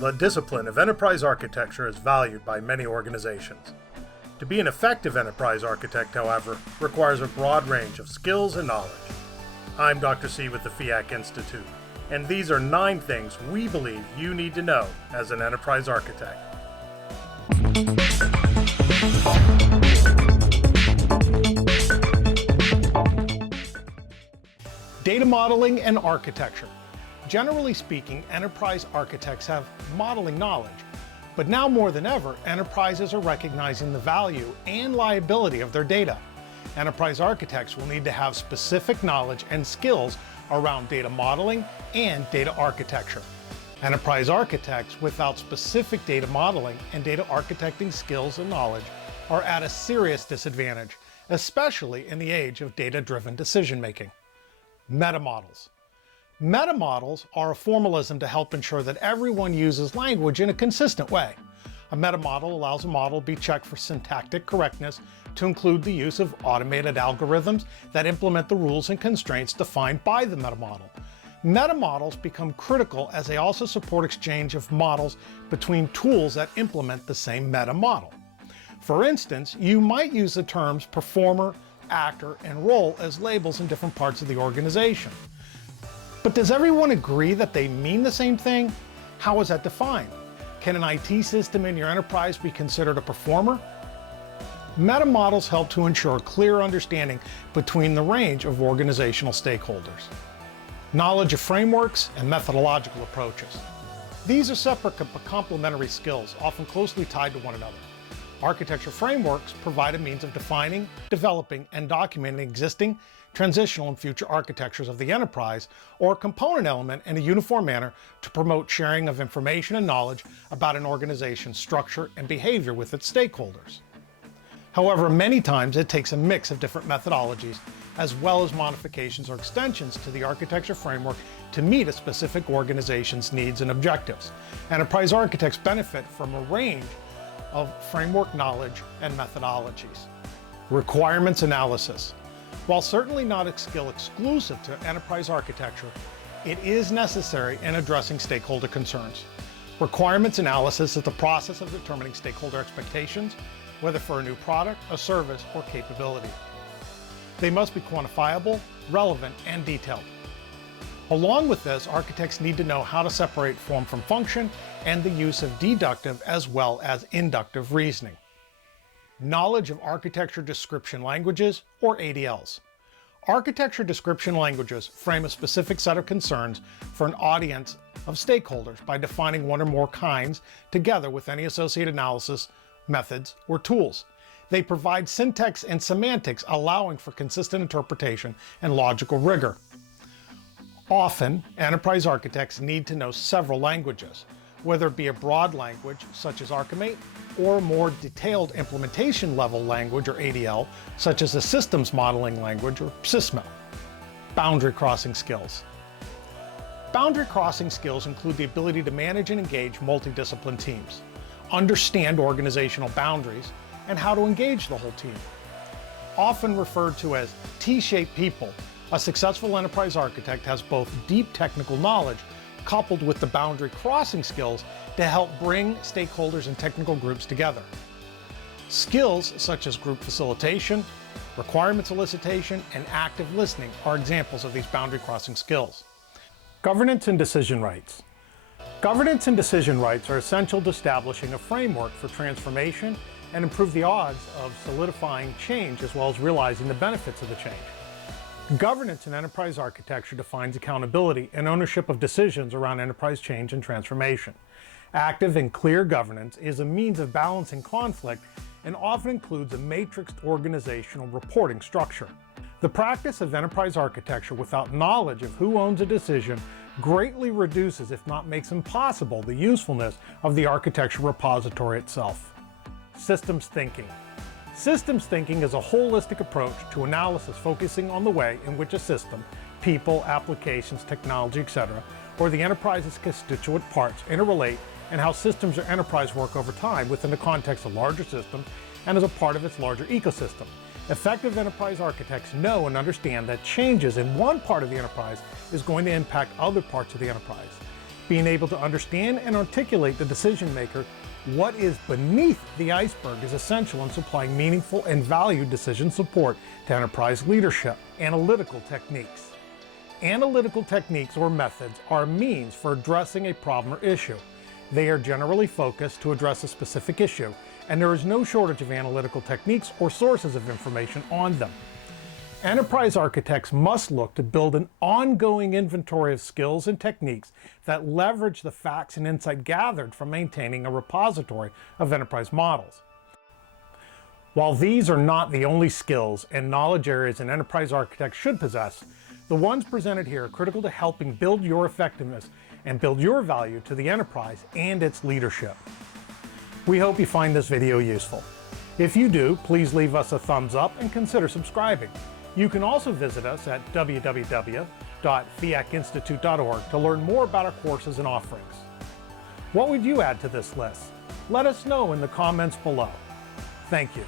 The discipline of enterprise architecture is valued by many organizations. To be an effective enterprise architect, however, requires a broad range of skills and knowledge. I'm Dr. C with the FIAC Institute, and these are 9 things we believe you need to know as an enterprise architect. Data modeling and architecture. Generally speaking, enterprise architects have modeling knowledge, but now more than ever, enterprises are recognizing the value and liability of their data. Enterprise architects will need to have specific knowledge and skills around data modeling and data architecture. Enterprise architects without specific data modeling and data architecting skills and knowledge are at a serious disadvantage, especially in the age of data-driven decision-making. Metamodels. Metamodels are a formalism to help ensure that everyone uses language in a consistent way. A metamodel allows a model to be checked for syntactic correctness to include the use of automated algorithms that implement the rules and constraints defined by the metamodel. Metamodels become critical as they also support exchange of models between tools that implement the same metamodel. For instance, you might use the terms performer, actor, and role as labels in different parts of the organization. But does everyone agree that they mean the same thing? How is that defined? Can an IT system in your enterprise be considered a performer? Metamodels help to ensure clear understanding between the range of organizational stakeholders. Knowledge of frameworks and methodological approaches. These are separate but complementary skills, often closely tied to one another. Architecture frameworks provide a means of defining, developing, and documenting existing, transitional, and future architectures of the enterprise or a component element in a uniform manner to promote sharing of information and knowledge about an organization's structure and behavior with its stakeholders. However, many times it takes a mix of different methodologies as well as modifications or extensions to the architecture framework to meet a specific organization's needs and objectives. Enterprise architects benefit from a range of framework knowledge and methodologies. Requirements analysis. While certainly not a skill exclusive to enterprise architecture, it is necessary in addressing stakeholder concerns. Requirements analysis is the process of determining stakeholder expectations, whether for a new product, a service, or capability. They must be quantifiable, relevant, and detailed. Along with this, architects need to know how to separate form from function and the use of deductive as well as inductive reasoning. Knowledge of architecture description languages, or ADLs. Architecture description languages frame a specific set of concerns for an audience of stakeholders by defining one or more kinds together with any associated analysis, methods, or tools. They provide syntax and semantics allowing for consistent interpretation and logical rigor. Often, enterprise architects need to know several languages, whether it be a broad language such as ArchiMate or a more detailed implementation level language or ADL such as a systems modeling language or SysML. Boundary crossing skills. Boundary crossing skills include the ability to manage and engage multidiscipline teams, understand organizational boundaries, and how to engage the whole team. Often referred to as T-shaped people, a successful enterprise architect has both deep technical knowledge coupled with the boundary crossing skills to help bring stakeholders and technical groups together. Skills such as group facilitation, requirements elicitation, and active listening are examples of these boundary crossing skills. Governance and decision rights. Governance and decision rights are essential to establishing a framework for transformation and improve the odds of solidifying change as well as realizing the benefits of the change. Governance in enterprise architecture defines accountability and ownership of decisions around enterprise change and transformation. Active and clear governance is a means of balancing conflict and often includes a matrixed organizational reporting structure. The practice of enterprise architecture without knowledge of who owns a decision greatly reduces, if not makes impossible, the usefulness of the architecture repository itself. Systems thinking. Systems thinking is a holistic approach to analysis focusing on the way in which a system, people, applications, technology, etc., or the enterprise's constituent parts interrelate and how systems or enterprise work over time within the context of larger systems and as a part of its larger ecosystem. Effective enterprise architects know and understand that changes in one part of the enterprise is going to impact other parts of the enterprise. Being able to understand and articulate the decision maker, what is beneath the iceberg, is essential in supplying meaningful and valued decision support to enterprise leadership. Analytical techniques. Analytical techniques or methods are a means for addressing a problem or issue. They are generally focused to address a specific issue, and there is no shortage of analytical techniques or sources of information on them. Enterprise architects must look to build an ongoing inventory of skills and techniques that leverage the facts and insight gathered from maintaining a repository of enterprise models. While these are not the only skills and knowledge areas an enterprise architect should possess, the ones presented here are critical to helping build your effectiveness and build your value to the enterprise and its leadership. We hope you find this video useful. If you do, please leave us a thumbs up and consider subscribing. You can also visit us at www.fiacinstitute.org to learn more about our courses and offerings. What would you add to this list? Let us know in the comments below. Thank you.